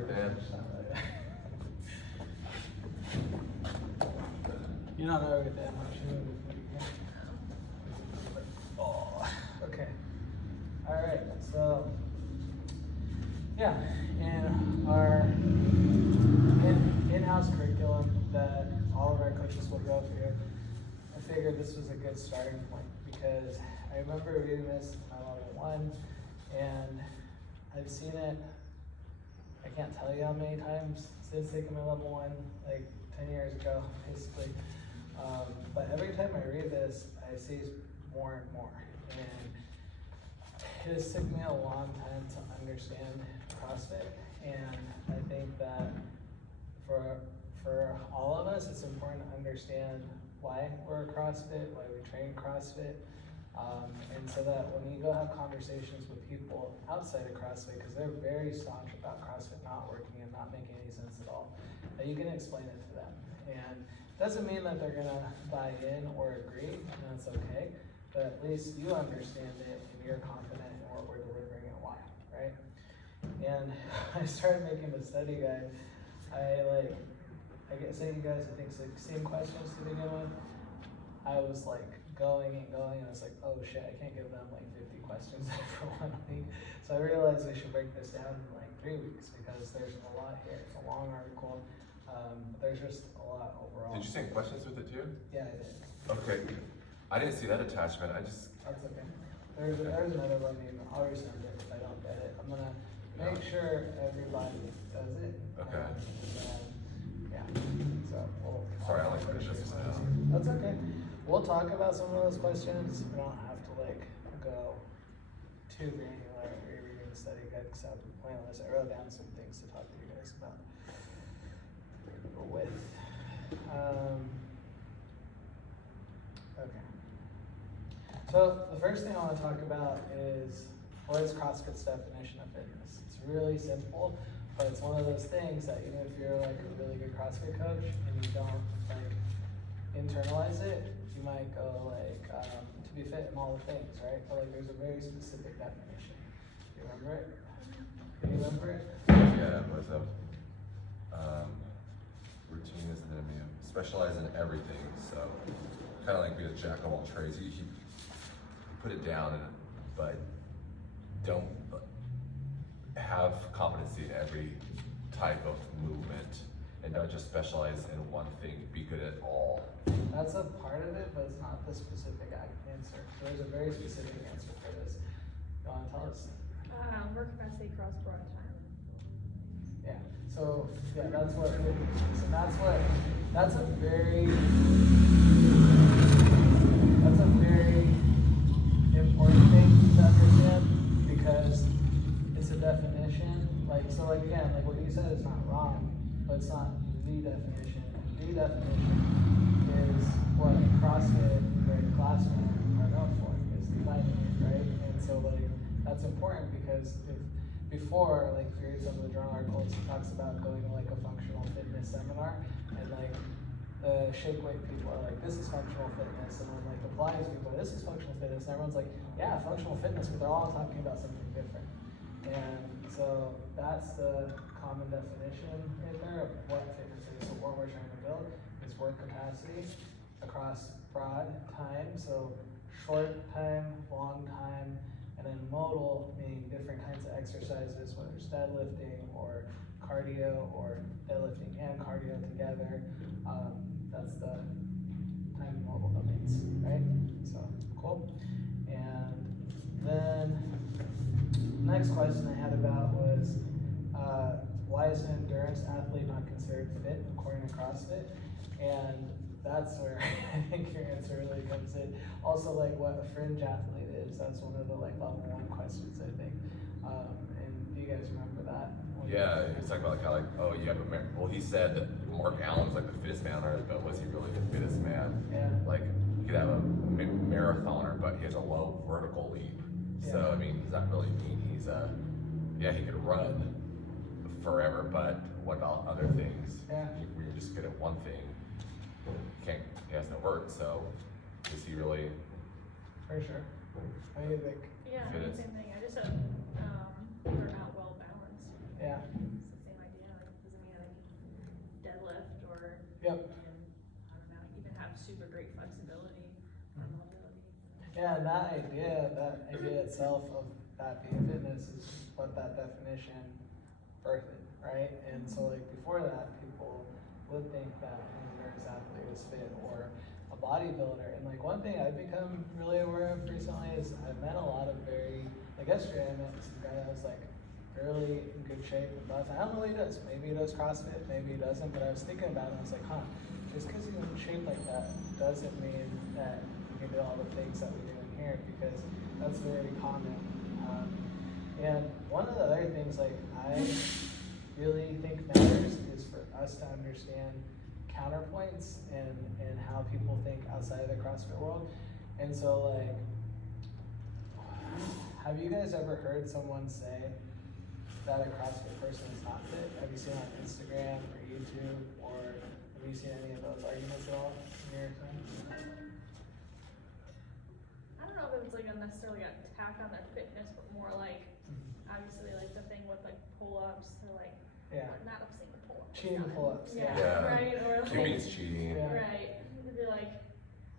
with Dan. You're not over with that much. Oh, okay. All right. So, yeah, in our in-house curriculum that all of our coaches will go through, I figured this was a good starting point because I remember reading this in my level 1, and I've seen it. I can't tell you how many times since taking my level 1, like 10 years ago, basically. But every time I read this, I see more and more. And it has took me a long time to understand CrossFit. And I think that for all of us, it's important to understand why we're a CrossFit, why we train CrossFit. And so that when you go have conversations with people outside of CrossFit, because they're very staunch about CrossFit not working and not making any sense at all, that you can explain it to them. And doesn't mean that they're gonna buy in or agree, and that's okay, but at least you understand it and you're confident in what we're delivering and why, right? And I started making the study guide. I get say you guys, I think 16 questions to begin with. I was like going and I was like, oh shit, I can't give them like 50 questions for 1 week. So I realized we should break this down in like 3 weeks because there's a lot here. It's a long article. But there's just a lot overall. Did you send questions with it too? Yeah, I did. Okay. I didn't see that attachment. That's okay. There's another one. I'll resend it if I don't get it. I'm gonna make sure everybody does it. Okay. Yeah. So Sorry, I only finished this one out. That's okay. We'll talk about some of those questions. We don't have to like go too granular rereading the study guide because I'm pointless. I wrote down some things to talk to you guys about. With okay. So the first thing I want to talk about is what is CrossFit's definition of fitness. It's really simple, but it's one of those things that even if you're like a really good CrossFit coach and you don't like internalize it, you might go like to be fit in all the things, right? But like there's a very specific definition. Do you remember it? Do you remember it? Yeah, it was a routine is an enemy of specialize in everything. So kind of like being a jack of all trades. You put it down, but don't have competency in every type of movement, and don't just specialize in one thing. Be good at all. That's a part of it, but it's not the specific answer. There's a very specific answer for this. You want to tell us? Work capacity cross broad time. Yeah. So yeah, that's what it is. And that's a very important thing to understand because it's a definition. Like again, like what you said is not wrong, but it's not the definition. The definition is what CrossFit and Greg Glassman are known for, is defining it, right? And so like that's important because if you read some of the journal articles, it talks about going to like a functional fitness seminar and like the shake weight people are like, this is functional fitness, and then like the Pilates people, this is functional fitness, and everyone's like, yeah, functional fitness, but they're all talking about something different. And so that's the common definition in there of what fitness is. So what we're trying to build is work capacity across broad time, so short time, long time, and then modal, meaning different kinds of exercises, whether it's deadlifting or cardio or deadlifting and cardio together. That's the time and modal domains, right? So cool. And then next question I had about was why is an endurance athlete not considered fit according to CrossFit? And that's where I think your answer really comes in. Also, like what a fringe athlete is. That's one of the like level 1 questions, I think. And do you guys remember that? Yeah, he's talking about like how you have well, he said that Mark Allen's like the fittest man on earth, but was he really the fittest man? Yeah. Like you could have a marathoner, but he has a low vertical leap. Yeah. So I mean, he's not really mean. He's he could run forever, but what about other things? Yeah. Where you're just good at one thing, he has no vert. So is he really? For sure. What do you think? Yeah, Fit it. same thing. I just said they're not well balanced. Yeah. It's the same idea. Yeah, and that idea itself of that being fitness is what that definition birthed, right? And so like before that, people would think that an endurance athlete is fit or a bodybuilder. And like one thing I've become really aware of recently is I've met a lot of like yesterday I met some guy that was like really in good shape and buff. I don't know what he does. Maybe he does CrossFit, maybe he doesn't, but I was thinking about it and I was like, just because he's in shape like that doesn't mean that you can do all the things that we do in here, because that's very common. And one of the other things like I really think matters is for us to understand counterpoints and how people think outside of the CrossFit world. And so like, have you guys ever heard someone say that a CrossFit person is not fit? Have you seen it on Instagram or YouTube, or have you seen any of those arguments at all in your time? I don't know if it's like a necessarily an attack on their fitness, but more like, obviously like the thing with like pull-ups to like, Yeah. or not saying pull-ups. Cheating pull-ups, Yeah, Yeah. right, or like. Jimmy's cheating. Yeah. Right, it'd be like,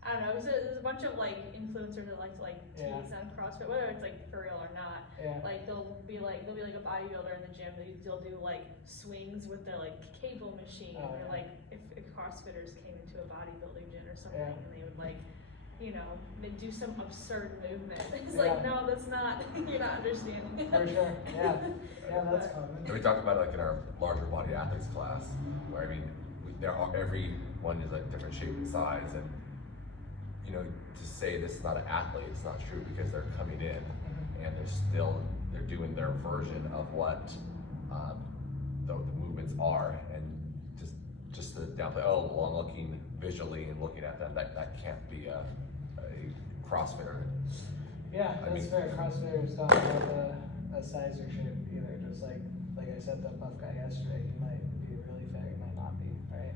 I don't know, there's a bunch of like influencers that like to like Yeah. tease on CrossFit, whether it's like for real or not. Yeah. Like there'll be like a bodybuilder in the gym, they'll do like swings with their like cable machine, Oh, or yeah. like if CrossFitters came into a bodybuilding gym or something, Yeah. and they would like, you know, they do some absurd movement. It's Yeah. like, no, that's not, you're not understanding. For sure, yeah. Yeah, that's common. And we talked about it like in our larger body athletes class, where I mean, everyone is like different shape and size, and you know, to say this is not an athlete, it's not true, because they're coming in and they're doing their version of what the movements are, and just to downplay, oh, well, I'm looking visually and looking at them, that can't be a CrossFitter. Yeah, I that's mean- fair. CrossFitters don't have a size or shape either. Just like I said, the buff guy yesterday, he might be really fit, he might not be, right?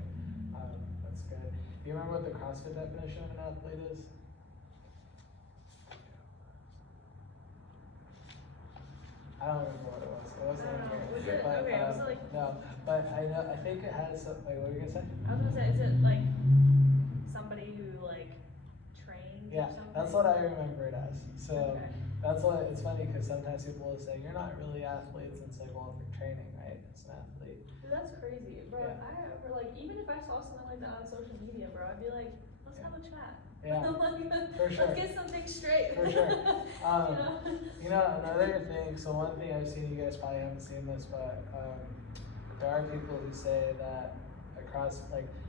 That's good. Do you remember what the CrossFit definition of an athlete is? I don't remember what it was. It wasn't in here. Was it- But, okay, was it like- no, but I think it has, wait, what were you gonna say? I was gonna say, is it like somebody who like trains or Yeah, something? that's what I remember it as. So Okay. that's why it's funny, because sometimes people will say, you're not really athletes, and it's like, well, if you're training, right? It's an athlete. Dude, that's crazy, bro. Yeah. I remember, like, even if I saw something like that on social media, bro, I'd be like, let's Yeah. have a chat. Yeah, Like, for sure. Let's get something straight. For sure. You know? You know, another thing, so one thing I've seen, you guys probably haven't seen this, but there are people who say that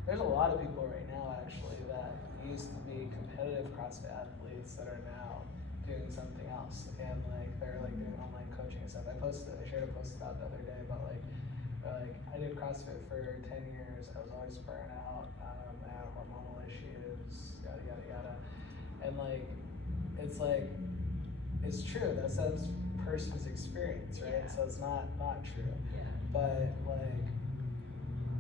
there's a lot of people right now actually that used to be competitive CrossFit athletes that are now doing something else, and like they're like doing online coaching and stuff. I shared a post about the other day about like I did CrossFit for 10 years. I was always burnt out. I had hormonal issues, yada yada yada, and like it's true. That's that person's experience, right? Yeah. So it's not true. Yeah. But like,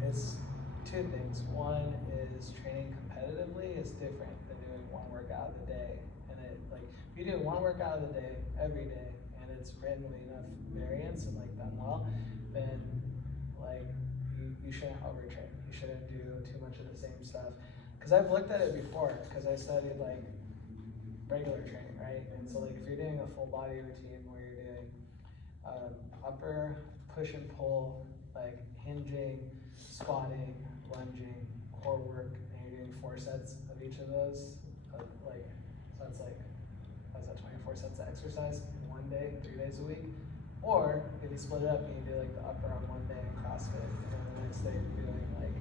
it's two things. One is training competitively is different than doing one workout a day. And it like, if you do one workout a day, every day, and it's randomly enough variance and like done well, then like you shouldn't overtrain. You shouldn't do too much of the same stuff. Cause I've looked at it before, cause I studied like regular training, right? And so like if you're doing a full body routine where you're doing upper push and pull, like hinging, squatting, lunging, core work, and you're doing 4 sets of each of those, so that's like, what's that, 24 sets of exercise in one day, 3 days a week? Or if you split it up and you do like the upper on one day in CrossFit, and then the next day you're doing like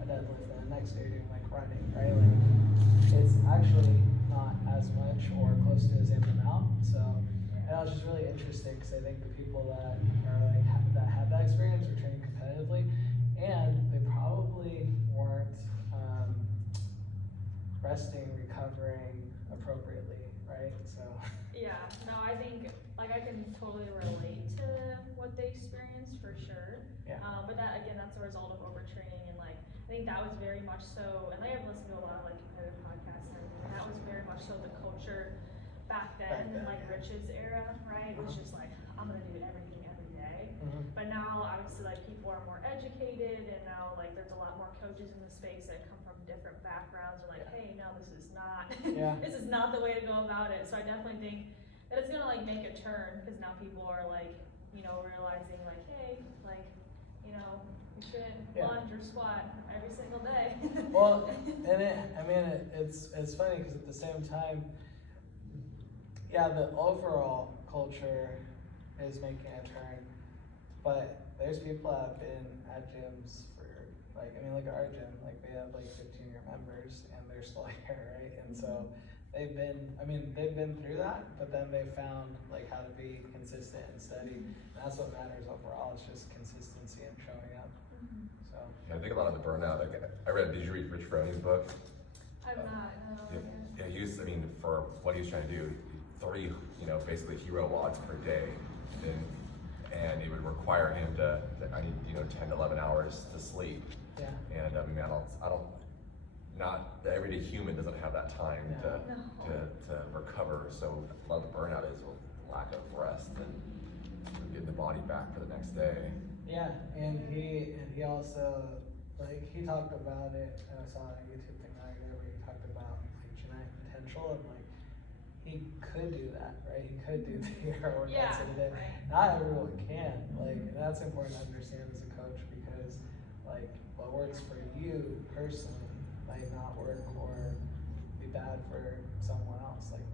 a deadlift, and the next day you're doing like running, right? Like, it's actually not as much or close to the same amount. So, and it was just really interesting because I think the people that are like that had that experience were training competitively, and they probably weren't resting, recovering appropriately, right? So, Yeah, no, I think, like, I can totally relate to what they experienced for sure. Yeah. But that, again, that's a result of overtraining, and like, I think that was very much so, and I have listened to a lot of like competitive podcasts and everything, and that was very much so the culture back then, in like yeah. Rich's era, right? It was just like, I'm gonna do everything every day. mhm. But now, obviously, like, people people are more educated, and now like there's a lot more coaches in the space that come from different backgrounds. Are like, hey, no, this is not, Yeah. this is not the way to go about it. So I definitely think that it's gonna like make a turn, because now people are like, you know, realizing like, hey, like, you know, you shouldn't Yeah. lunge or squat every single day. Well, and it's funny because at the same time, yeah, the overall culture is making a turn, but there's people that have been at gyms for like, I mean, look at our gym, like we have like 15-year members and they're still here, right? And so they've been through that, but then they found like how to be consistent and steady. And that's what matters overall, it's just consistency and showing up. So. Yeah, I think a lot of the burnout, like did you read Rich Fronings's book? I'm not, no. Yeah, he was, I mean, for what he was trying to do, 3, basically hero logs per day. And it would require him to I need, 10 to 11 hours to sleep. Yeah. And I mean, not the everyday human doesn't have that time to recover. So a lot of the burnout is lack of rest and getting the body back for the next day. Yeah, and he also, like, he talked about it, and I saw a YouTube thing the other day where he talked about like genetic potential, and like he could do that, right? He could do the hero workouts in a day. Right. Not everyone can, like, and that's important to understand as a coach, because like what works for you personally might not work or be bad for someone else. Like,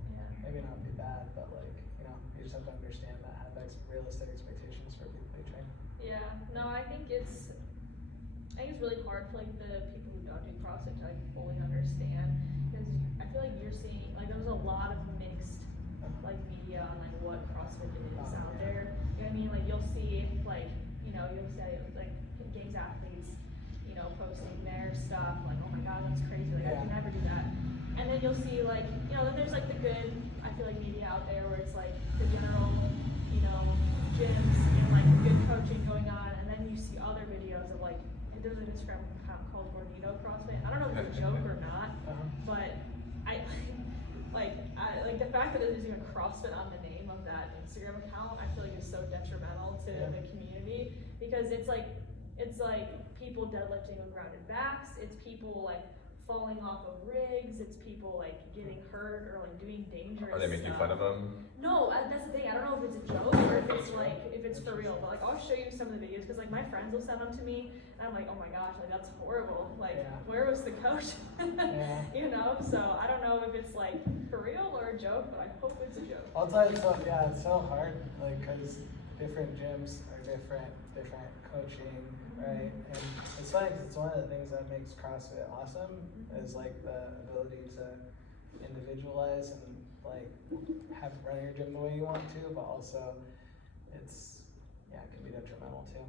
maybe not be bad, but like, you just have to understand that, have realistic expectations for people they train. Yeah, no, I think it's really hard for like the people who don't do CrossFit to like fully understand, because I feel like you're seeing, like, there's a lot of mixed like media on like what CrossFit is out there. You know what I mean? Like, you'll see like, you'll say like games athletes, posting their stuff like, oh my god, that's crazy, like I could never do that. And then you'll see like, then there's like the good, I feel like, media out there where it's like the general, gyms and like good coaching going on, and then you see other videos of like, there's an Instagram account called Gordito CrossFit. I don't know if it's a joke or not, but I like the fact that there's even CrossFit on the name of that Instagram account, I feel like is so detrimental to the community, because it's like people deadlifting with rounded backs, it's people like falling off of rigs, it's people like getting hurt or like doing dangerous Are they making stuff. fun of them? No, that's the thing. I don't know if it's a joke or if it's for real. But like, I'll show you some of the videos, because like my friends will send them to me, and I'm like, oh my gosh, like that's horrible. Like, where was the coach? So I don't know if it's like for real or a joke, but I hope it's a joke. I'll tell you, it's so hard, like, because different gyms are different coaching, right? And it's funny because it's one of the things that makes CrossFit awesome, is like the ability to individualize and like run your gym the way you want to, but also it can be detrimental too.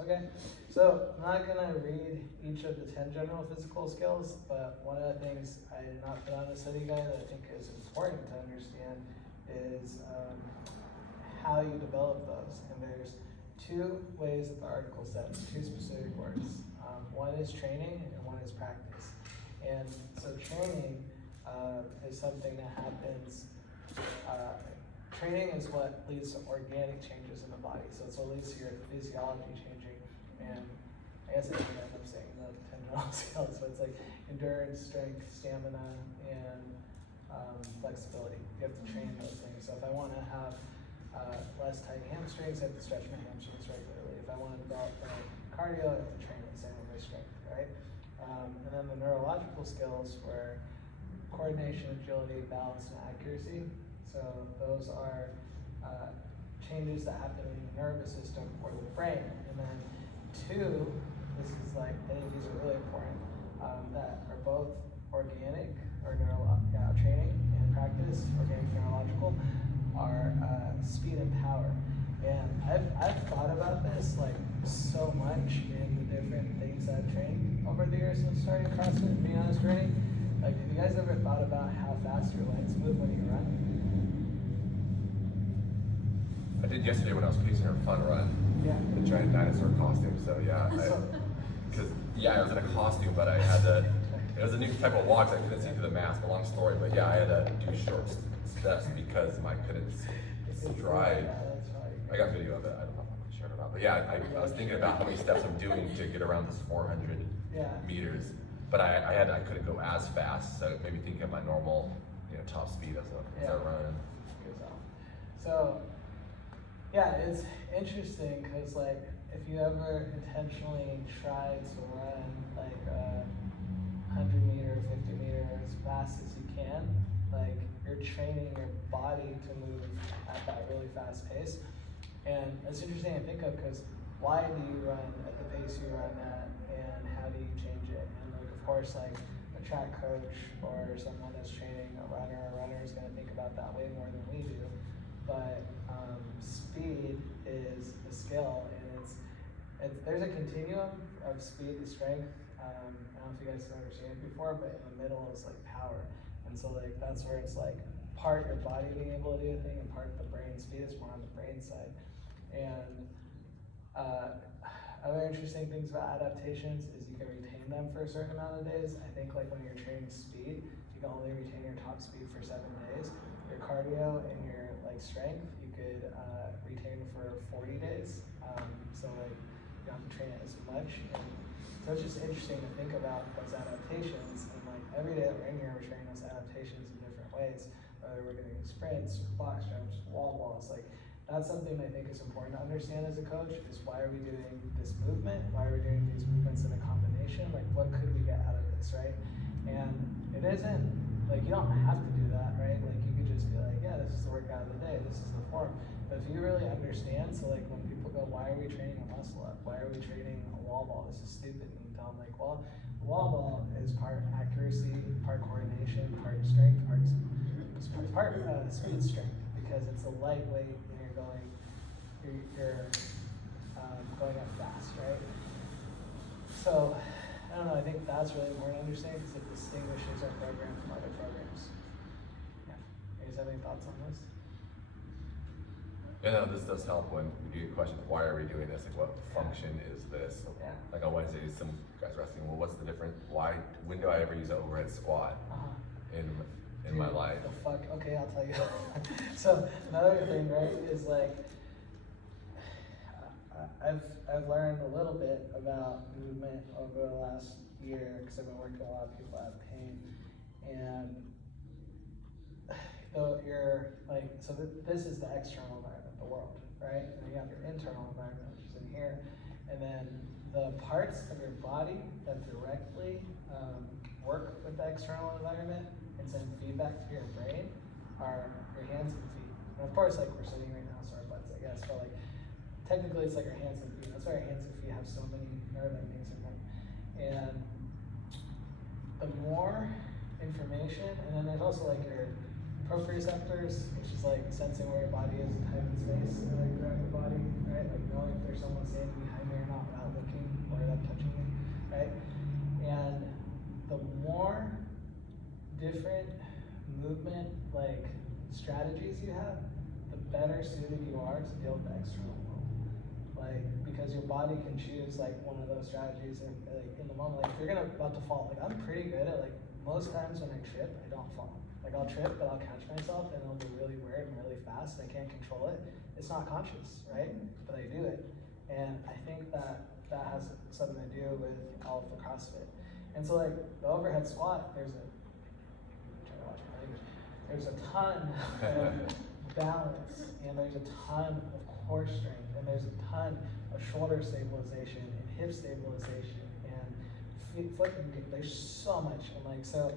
Okay, so I'm not gonna read each of the 10 general physical skills, but one of the things I did not put on the study guide that I think is important to understand is how you develop those. And there's 2 ways that the article says, 2 specific words. One is training and one is practice. And so training is something that happens, training is what leads to organic changes in the body. So it's what leads to your physiology changing. And I guess I didn't end up saying the 10 general skills, but it's like endurance, strength, stamina, and flexibility. You have to train those things. So if I want to have less tight hamstrings, I have to stretch my hamstrings regularly. If I want to develop my cardio, I have to train the same with my strength, right? And then the neurological skills were coordination, agility, balance, and accuracy. So those are changes that happen in the nervous system or the brain. And then 2, this is like, I think these are really important, that are both organic or training and practice, organic neurological, are speed and power. And I've thought about this like so much in the different things I've trained over the years since starting CrossFit and being honest training. Like, have you guys ever thought about how fast your legs move when you run? I did yesterday when I was pacing our fun run. Yeah. The giant dinosaur costume. So yeah, I was in a costume, but I had to. It was a new type of walk that I couldn't see through the mask. A long story, but yeah, I had to do short steps because I couldn't stride. I got video of it. I don't know if I'm gonna sure or not. But yeah, I was thinking about how many steps I'm doing to get around this 400 Yeah. meters. But I couldn't go as fast, so maybe thinking of my normal, top speed as I run. So, yeah, it's interesting because like if you ever intentionally try to run like 100 meter, 50 meter as fast as you can, like you're training your body to move at that really fast pace. And it's interesting to think of because why do you run at the pace you run at, and how do you change it? And like of course, like a track coach or someone that's training a runner is going to think about that way more than we do. But speed is a skill, and it's there's a continuum of speed to strength. I don't know if you guys have ever seen it before, but in the middle is like power, and so like that's where it's like part your body being able to do a thing and part the brain. Speed is more on the brain side, and other interesting things about adaptations is you can retain them for a certain amount of days. I think like when you're training speed, you can only retain your top speed for 7 days. Your cardio and your like strength, you could retain for 40 days. So like you don't have to train it as much. And so it's just interesting to think about those adaptations. And like every day that we're in here, we're training those adaptations in different ways. Whether we're doing sprints, box jumps, wall balls, like that's something I think is important to understand as a coach. Is why are we doing this movement? Why are we doing these movements in a combination? Like what could we get out of this, right? And it isn't like you don't have to do that, right? Like you could just be like, yeah, this is the workout of the day, this is the form. But if you really understand, so like when people go, why are we training a muscle up? Why are we training a wall ball? This is stupid. And you tell them like, well, the wall ball is part accuracy, part coordination, part strength, part speed strength, because it's a lightweight and you're going up fast, right? So I don't know, I think that's really important to understand because it distinguishes our program from other programs. Yeah. You guys have any thoughts on this? Yeah, no, this does help when we do get questions, why are we doing this? Like what function is this? Yeah. Like on Wednesdays, some guys are asking, well, what's the difference? When do I ever use an overhead squat in my life? The fuck? Okay, I'll tell you. So another thing, right, is like I've learned a little bit about movement over the last year because I've been working with a lot of people that have pain, and so you're like, so this is the external environment, the world, right? And you have your internal environment, which is in here, and then the parts of your body that directly work with the external environment and send feedback to your brain are your hands and feet. And of course, like we're sitting right now, so our butts, I guess, but like technically it's like our hands and feet. That's why our hands and feet have so many nerve endings in them. And the more information, and then there's also like your proprioceptors, which is like sensing where your body is in time and space, like throughout your body, right? Like knowing if there's someone standing behind me or not without looking or them touching me, right? And the more different movement like strategies you have, the better suited you are to deal with the external world. Like because your body can choose like one of those strategies and like in the moment, like if you're about to fall, like I'm pretty good at like most times when I trip, I don't fall. Like I'll trip, but I'll catch myself and it'll be really weird and really fast. I can't control it. It's not conscious, right? But I do it. And I think that has something to do with all of the CrossFit. And so like the overhead squat, there's a ton of balance, and there's a ton of core strength, and there's a ton of shoulder stabilization and hip stabilization and foot. There's so much, and like so,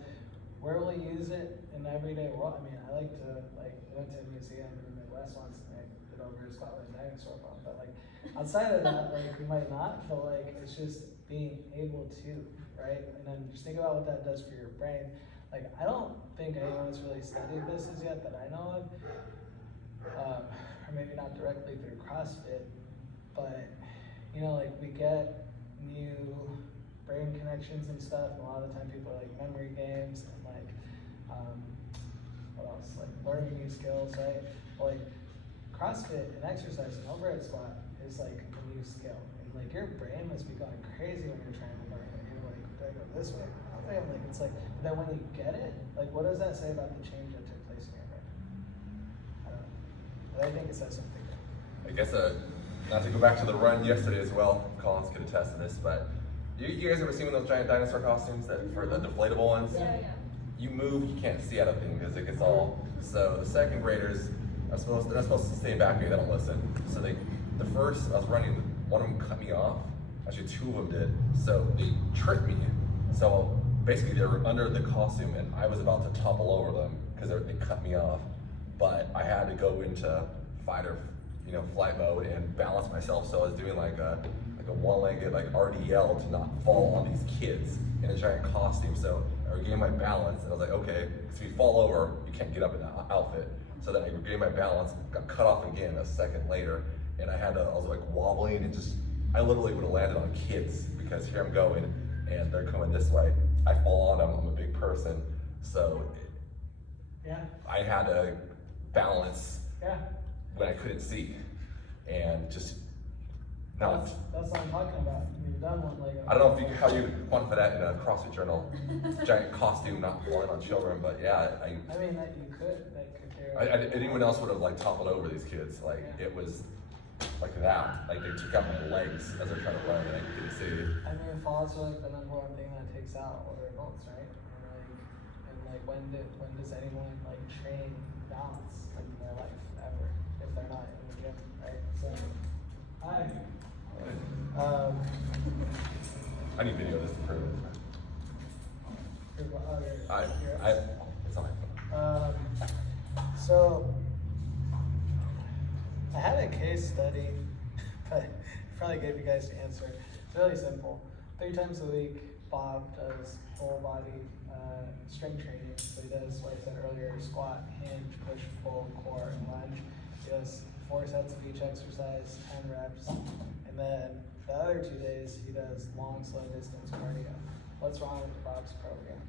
where will you use it in the everyday world? I mean, I like to I went to a museum in the Midwest once, and I did overhead squat with a dinosaur bone. But like outside of that, like we might not, but like it's just being able to, right? And then just think about what that does for your brain. Like, I don't think anyone has really studied this as yet that I know of, or maybe not directly through CrossFit, but, you know, like, we get new brain connections and stuff, and a lot of the time people are, like, memory games, and, like, what else, like, learning new skills, right? Well, like, CrossFit and exercise and overhead squat is, like, a new skill, and, like, your brain must be going crazy when you're trying to learn it. You're like, do I go this way? Like it's like that when you get it, like what does that say about the change that took place in your brain? I don't know. But I think it says something. I guess not to go back to the run yesterday as well, Collins could attest to this, but you guys ever seen those giant dinosaur costumes that for the deflatable ones? Yeah. You move, you can't see out of thing because it gets all. So the second graders they're not supposed to stay back me. They don't listen. So the first I was running, one of them cut me off. Actually, two of them did. So they tripped me. So basically, they were under the costume, and I was about to topple over them because they cut me off. But I had to go into flight mode and balance myself. So I was doing like a one-legged like RDL to not fall on these kids in a giant costume. So I regained my balance, and I was like, okay, because if you fall over, you can't get up in that outfit. So then I regained my balance, got cut off again a second later, and I was like wobbling and I literally would have landed on kids because here I'm going, and they're coming this way. I fall on them, I'm a big person, so Yeah. I had to balance Yeah. when I couldn't see, and just not. That's what I'm talking about. You've done one leg. I don't know how you quantify that in a CrossFit Journal, giant costume not falling on children, but yeah, I mean, that you could, anyone else would have like toppled over these kids. Like it was like that. Like they took out my legs as they're trying to run, and I couldn't see. I mean, falls are like the number one thing that takes out older adults, right? And when does anyone like train balance like in their life ever if they're not in the gym, right? So, I need video of this to prove it. It's on my phone. So I had a case study, but I probably gave you guys the answer. It's really simple. 3 times a week, Bob does full body strength training. So he does, like I said earlier, squat, hinge, push, pull, core, and lunge. He does 4 sets of each exercise, 10 reps. And then the other 2 days, he does long, slow distance cardio. What's wrong with Bob's program?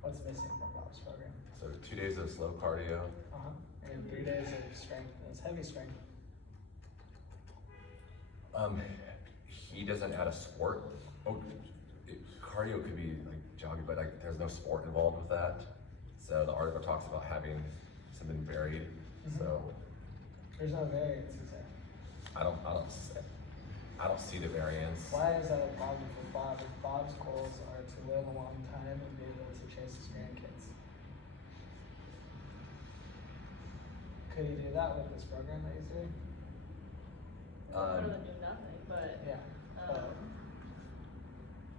What's missing from Bob's program? So 2 days of slow cardio. And 3 days of strength. It's heavy strength. He doesn't add a sport. Cardio could be like jogging, but like there's no sport involved with that. So the article talks about having something varied. So There's no variance, he said. I don't see the variance. Why is that a problem for Bob? If Bob's goals are to live a long time and be able to chase his grandkids, could he do that with this program that he's doing? Better than do nothing, but Yeah.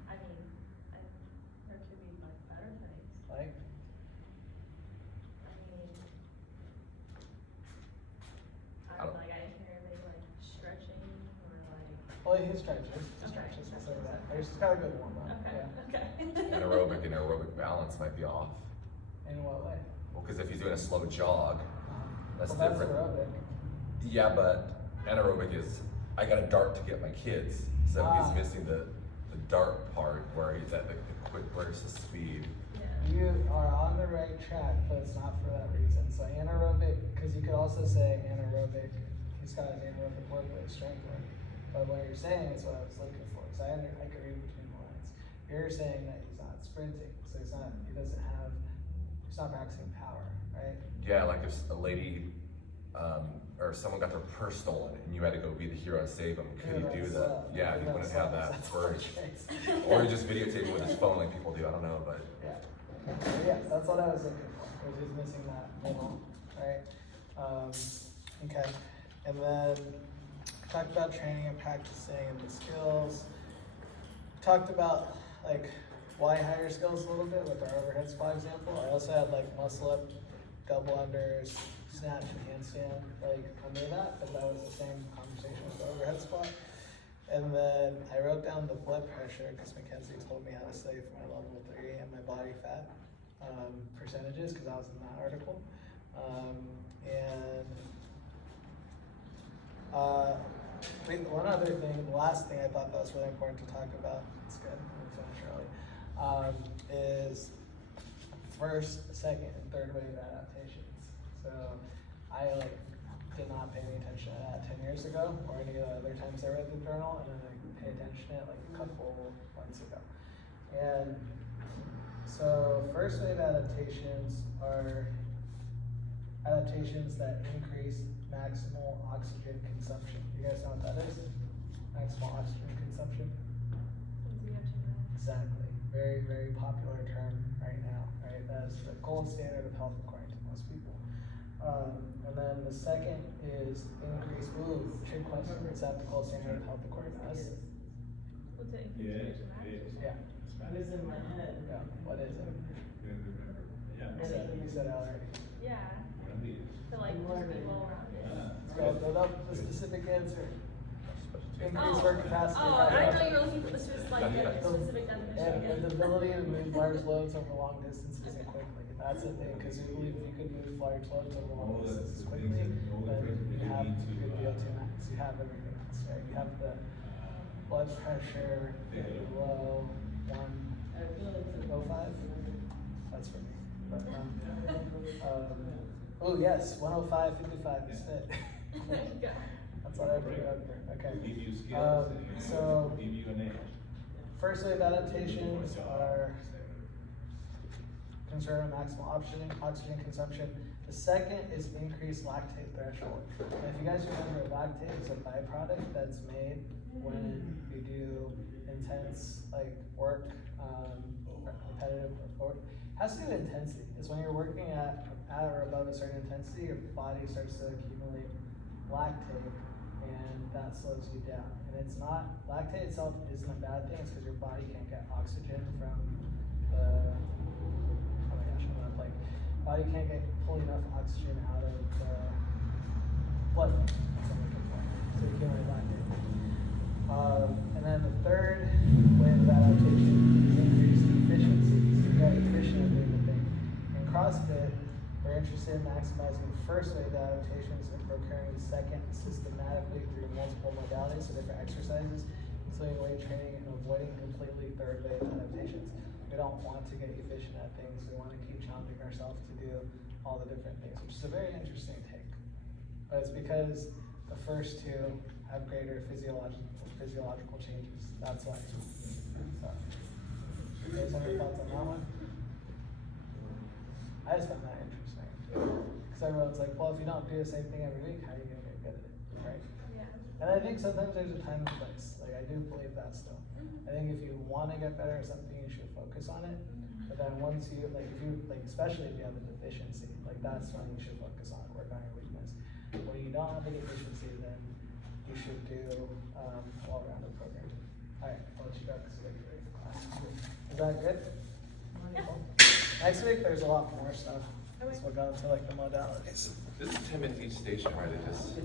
I mean, there could be like better things. Like, I mean, I don't- I didn't hear anything like stretching or like. well, he stretches. He Okay. stretches. We'll say that. There's got a good warm up. Okay. Yeah. Okay. Anaerobic and aerobic balance might be off. In what way? Well, because if he's doing a slow jog, that's well, different. That's aerobic. Yeah, but anaerobic is I got to dart to get my kids, so he's missing the dart part where he's at the quick burst of speed. You are on the right track, but it's not for that reason. So anaerobic, because you could also say anaerobic, he's got an anaerobic work with strength work. But what you're saying is what I was looking for. So I could read between the lines. You're saying that he's not sprinting, so he's not practicing power, right? Yeah, like if a lady or someone got their purse stolen and you had to go be the hero and save them, could he do that? Yeah, he wouldn't have that urge. Or he just videotape it with his phone like people do, I don't know, but. Yeah, that's what I was looking for, which is missing that middle, right? Okay, and then talked about training and practicing and the skills. Talked about like why higher skills a little bit with our overhead squat example. I also had like muscle up, double unders, snatch and handstand like under that, but that was the same conversation with the overhead squat. And then I wrote down the blood pressure because Mackenzie told me how to study for my level 3 and my body fat percentages because I was in that article. One other thing, the last thing I thought that was really important to talk about, it's good, I'm gonna finish early, is first, second, and third wave adaptations. So I did not pay any attention to that 10 years ago or any of the other times I read the journal, and then I paid attention to it like a couple months ago. And so first wave adaptations are adaptations that increase maximal oxygen consumption. You guys know what that is? Maximal oxygen consumption? Exactly. Very, very popular term right now, right? That's the gold standard of health according to most people. And then the second is increase, trick question, is that the gold standard of health according to us? What's it? Yeah, Yeah. It was in my head. Yeah, what is it? Yeah. You said it already. Yeah, to like just be well rounded. Let's go, build up the specific answer. Increase Oh, work capacity. oh, I know you were looking for the specific, like, specific definition. And the ability to move large loads over long distances and quickly. That's the thing, because we believe if you could move large loads over long distances quickly, then you have good VO2 max. You have everything else, right? You have the blood pressure below 105. That's for me. But, oh yes, 105, 55 is fit. That's what I put up there. Okay. Give you skills and So, give you an edge. first wave adaptations are conserve maximal oxygen consumption. The second is increased lactate threshold. And if you guys remember, lactate is a byproduct that's made when you do intense like work, repetitive work. It has to do with intensity. It's when you're working at or above a certain intensity, your body starts to accumulate lactate, and that slows you down. And it's not, lactate itself isn't a bad thing, it's because your body can't get oxygen from the, oh my gosh, I'm not like, body can't pull enough oxygen out of the blood. That's what I'm looking for. So you accumulate lactate. And then the third wave of adaptation is increased efficiency. So you got efficient at doing the thing. In CrossFit, we're interested in maximizing the first wave adaptations and procuring the second systematically through multiple modalities, so different exercises, including weight training and avoiding completely third wave adaptations. We don't want to get efficient at things. We want to keep challenging ourselves to do all the different things, which is a very interesting take. But it's because the first two have greater physiological changes. That's why. So, you guys have any thoughts on that one? I just found that interesting. Because everyone's like, well, if you don't do the same thing every week, how are you going to get good at it, right? Yeah. And I think sometimes there's a time and place. Like, I do believe that still. I think if you want to get better at something, you should focus on it. But then once you, like, if you, like, especially if you have a deficiency, like, that's when you should focus on it, work on your weakness. When you don't have a deficiency, then you should do a well-rounded program. All right, I'll let you go because you got to get ready for class. Is that good? Yeah. Next week, there's a lot more stuff. Okay. So we'll go into, like, the modalities. This is Timothy Station, right? It just